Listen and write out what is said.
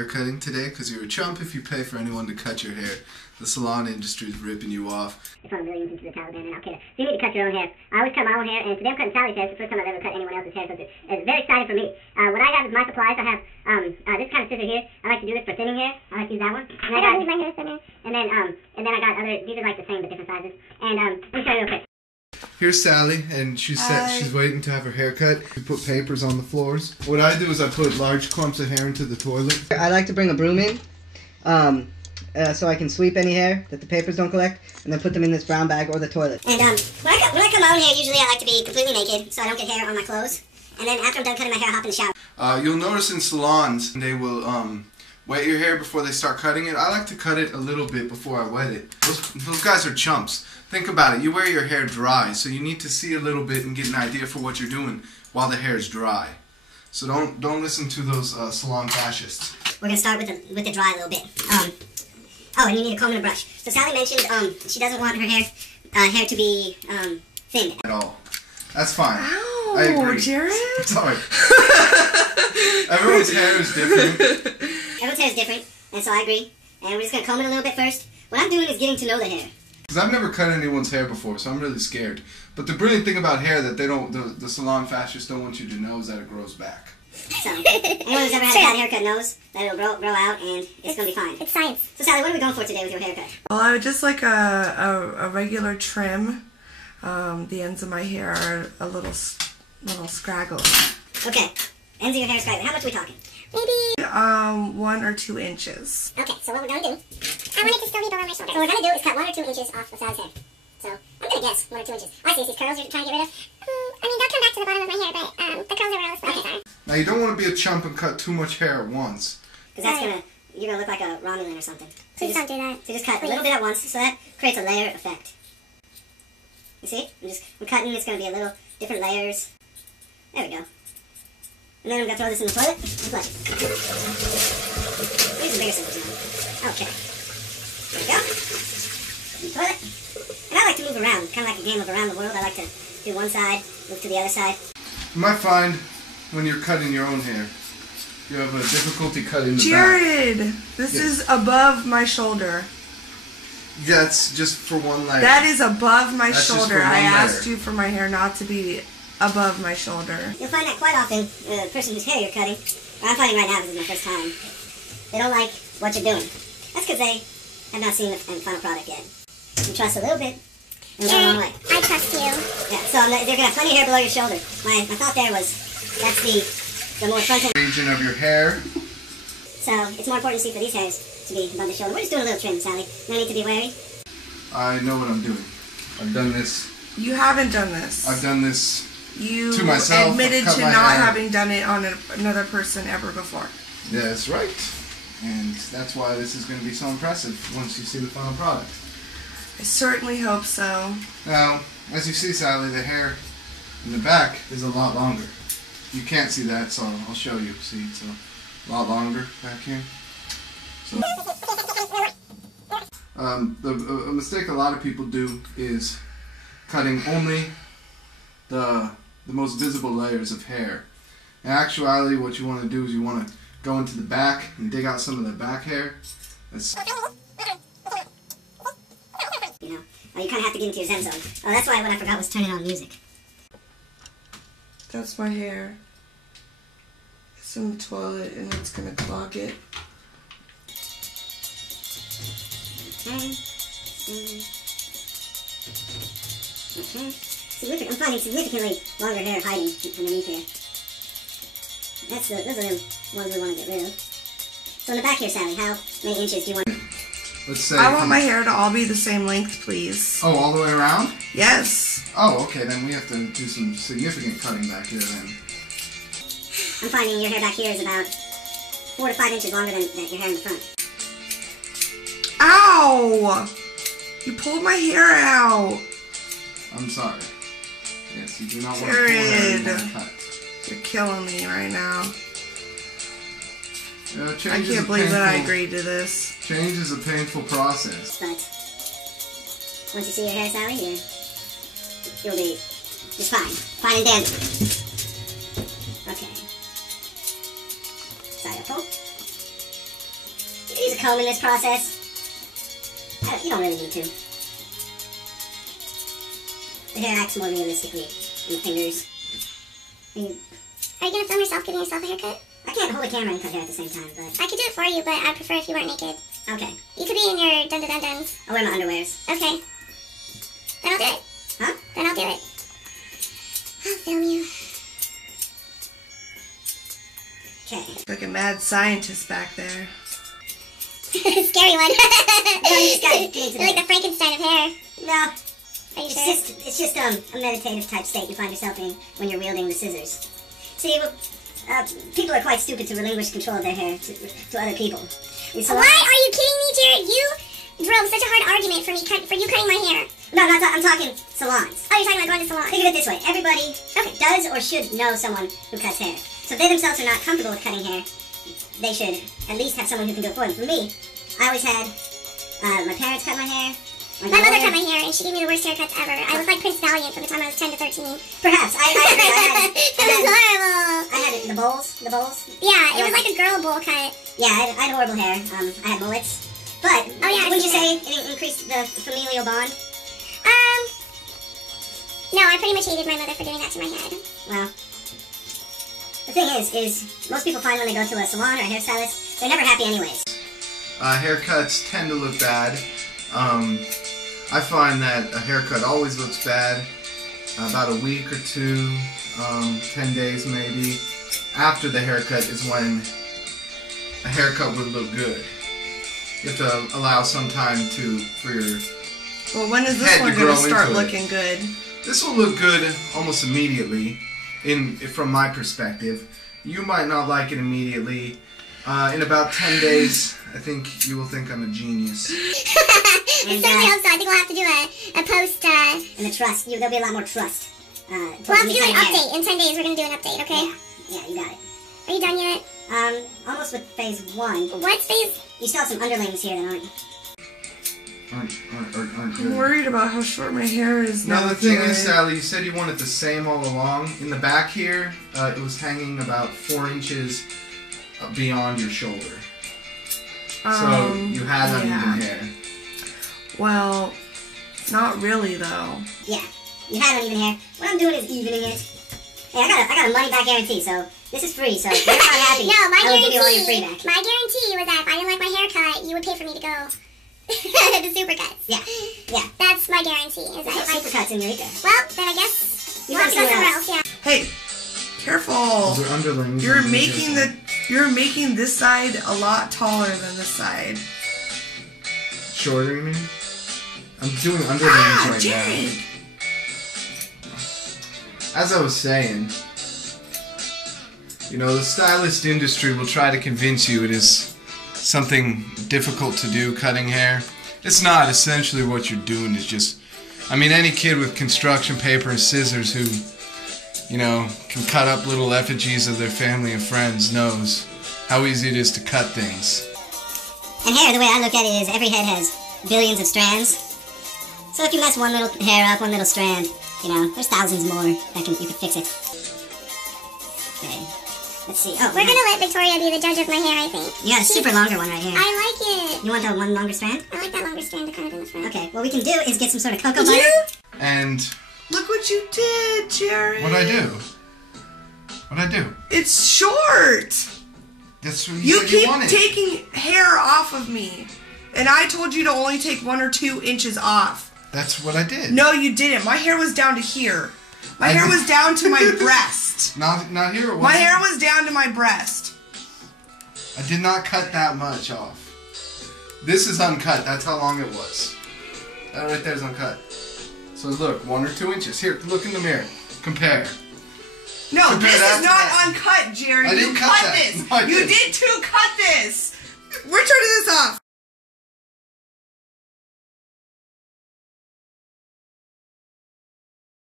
haircutting today because you're a chump if you pay for anyone to cut your hair. The salon industry is ripping you off. It's one of millions into the Taliban and Al-Qaeda. So you need to cut your own hair. I always cut my own hair, and today I'm cutting Sally's hair. It's the first time I've ever cut anyone else's hair, so it's very exciting for me. What I have is my supplies. I have this kind of scissor here. I like to do this for thinning hair. I like to use that one. And I got my hair thinner. And then I got other. These are like the same but different sizes. And let me show you real quick. Here's Sally, and she said she's waiting to have her hair cut. We put papers on the floors. What I do is I put large clumps of hair into the toilet. I like to bring a broom in, so I can sweep any hair that the papers don't collect, and then put them in this brown bag or the toilet. And when I cut my own hair, usually I like to be completely naked, so I don't get hair on my clothes. And then after I'm done cutting my hair, I hop in the shower. You'll notice in salons, they will wet your hair before they start cutting it. I like to cut it a little bit before I wet it. Those guys are chumps. Think about it. You wear your hair dry, so you need to see a little bit and get an idea for what you're doing while the hair is dry. So don't listen to those salon fascists. We're gonna start with the dry a little bit. Oh, and you need a comb and a brush. So Sally mentioned she doesn't want her hair to be thin At all. That's fine. Ow, I agree. Jared? Sorry. Everyone's hair is different. Everyone's hair is different, and so I agree. And we're just gonna comb it a little bit first. What I'm doing is getting to know the hair. Because I've never cut anyone's hair before, so I'm really scared. But the brilliant thing about hair that they don't, the salon fascists don't want you to know is that it grows back. So, anyone who's ever had a bad haircut knows that it'll grow out and it's gonna be fine. It's science. So Sally, what are we going for today with your haircut? Well, I would just like a regular trim. The ends of my hair are a little scraggly. Okay, ends of your hair scraggly. How much are we talking? Maybe 1 or 2 inches. Okay, so what we're gonna do, I want it to still be below my shoulder. So what we're gonna do is cut 1 or 2 inches off the side's hair. So I'm gonna guess 1 or 2 inches. I see these curls you're trying to get rid of. I mean, they'll come back to the bottom of my hair, but the curls are where all the spiders are. Now you don't want to be a chump and cut too much hair at once. Because you're gonna look like a Romulan or something. Please don't do that. So just cut a little bit at once, so that creates a layer effect. You see? I'm cutting, it's gonna be a little different layers. There we go. And then I'm gonna throw this in the toilet and flush it. Use some bigger scissors now. Okay. There we go. In the toilet. And I like to move around, kind of like a game of around the world. I like to do one side, move to the other side. You might find when you're cutting your own hair, you have a difficulty cutting the Jared, back. this is above my shoulder. That's just for one layer. That is above my That's just shoulder. for one I layer. asked you for my hair not to be above my shoulder. You'll find that quite often, the person whose hair you're cutting, or I'm finding right now, this is my first time, they don't like what you're doing. That's because they have not seen the final product yet. You trust a little bit, and go a long way. I trust you. Yeah, so they're going to have plenty of hair below your shoulder. My thought there was, that's the more frontal region of your hair. So it's more important to see for these hairs to be above the shoulder. We're just doing a little trim, Sally. No need to be wary. I know what I'm doing. I've done this. You haven't done this. I've done this You to myself. admitted I've cut to my not hair. having done it on another person ever before. That's right. And that's why this is going to be so impressive once you see the final product. I certainly hope so. Now, as you see, Sally, the hair in the back is a lot longer. You can't see that, so I'll show you. See, it's a lot longer back here. So, a mistake a lot of people do is cutting only the most visible layers of hair. In actuality, what you want to do is you want to go into the back and dig out some of the back hair. You know, you kind of have to get into your zen zone. Oh, that's why what I forgot was turning on music. That's my hair. It's in the toilet and it's gonna clog it. Okay. Okay. I'm finding significantly longer hair hiding underneath here. Those are the ones we want to get rid of. So in the back here, Sally, how many inches do you want? Let's say. I want my hair to all be the same length, please. Oh, all the way around? Yes. Oh, okay, then we have to do some significant cutting back here then. I'm finding your hair back here is about 4 to 5 inches longer than your hair in the front. Ow! You pulled my hair out. I'm sorry. Yes, you do not want to pull hair, you want to cut. You're killing me right now. Change I is can't a believe that I painful- agreed to this. Change is a painful process. But once you see your hair, Sally, you'll be just fine. Fine and dandy. Okay. Side up pull. comb in this process. You don't really need to. The hair acts more realistically in the fingers. Are you gonna film yourself giving yourself a haircut? I can't hold a camera and cut hair at the same time, but... I could do it for you, but I'd prefer if you weren't naked. Okay. You could be in your dun-dun-dun-duns. I'll wear my underwears. Okay. Then I'll do it. Huh? Then I'll do it. I'll film you. Okay. Like a mad scientist back there. Scary one. No, you just gotta get into You're like the Frankenstein of hair. No. Are you sure? It's just a meditative type state you find yourself in when you're wielding the scissors. See, people are quite stupid to relinquish control of their hair to other people. Why are you kidding me, Jared? You drove such a hard argument for you cutting my hair. No, I'm talking salons. Oh, you're talking about going to salons. Think of it this way. Everybody does or should know someone who cuts hair. So if they themselves are not comfortable with cutting hair, they should at least have someone who can do it for them. For me, I always had my parents cut my hair. My mother cut my hair, and she gave me the worst haircuts ever. I looked like Prince Valiant from the time I was 10 to 13. Perhaps. I It was horrible. I had the bowls. Yeah, it was like a girl bowl cut. Yeah, I had horrible hair. I had mullets. But Oh, yeah, wouldn't you say it increased the familial bond? No, I pretty much hated my mother for doing that to my head. Well, the thing is most people find when they go to a salon or a hairstylist, they're never happy anyways. Haircuts tend to look bad. I find that a haircut always looks bad about a week or two, 10 days maybe. After the haircut is when a haircut would look good. You have to allow some time for your Well, when is this head one to going grow to start into it. looking good? This will look good almost immediately, from my perspective. You might not like it immediately. In about 10 days, I think you will think I'm a genius. I certainly hope so. I think we'll have to do a post. And the trust, there'll be a lot more trust. We'll have to do an update. In 10 days, we're going to do an update, okay? Yeah, you got it. Are you done yet? Almost with phase 1. What's phase? You still have some underlings here that aren't I'm good. worried about how short my hair is now. No, the thing Jared. is, Sally, you said you wanted the same all along. In the back here, it was hanging about 4 inches beyond your shoulder. So you had uneven hair. Well, not really though. Yeah, you had uneven hair. What I'm doing is evening it. Hey, I got a money back guarantee, so this is free. So if you're not happy, No, my I will give you all your free guarantee. back. My guarantee was that if I didn't like my haircut, you would pay for me to go the supercuts. Yeah. That's my guarantee. Is that There's if I, supercuts in Eureka. well, then I guess You we'll have to go found somewhere somewhere else. Yeah. Hey, careful! Those are underlings. You're making this side a lot taller than this side. Shorter, you mean? I'm doing underlings right Jared! now. As I was saying, you know, the stylist industry will try to convince you it is something difficult to do, cutting hair. It's not. Essentially what you're doing is just, I mean, any kid with construction paper and scissors who, you know, can cut up little effigies of their family and friends knows how easy it is to cut things. And hair, the way I look at it is every head has billions of strands. So if you mess one little hair up, one little strand, you know, there's thousands more that you can fix it. Okay, let's see. Oh, We're gonna let Victoria be the judge of my hair, I think. You got a super longer one right here. I like it. You want that one longer strand? I like that longer strand kind of in the front. Okay, what we can do is get some sort of cocoa Did butter. you? And Look what you did, Jared! what'd I do? What'd I do? It's short! That's what You said keep you wanted. taking hair off of me. And I told you to only take 1 or 2 inches off. That's what I did. No, you didn't. My hair was down to here. My hair was down to my breast. Not here. It wasn't. My hair was down to my breast. I did not cut that much off. This is uncut. That's how long it was. That right there is uncut. So look, 1 or 2 inches. Here, look in the mirror. Compare. No, Compare this that is to not that. uncut, Jared. I didn't You cut cut that. this. No, I You didn't. did too cut this. We're turning this off.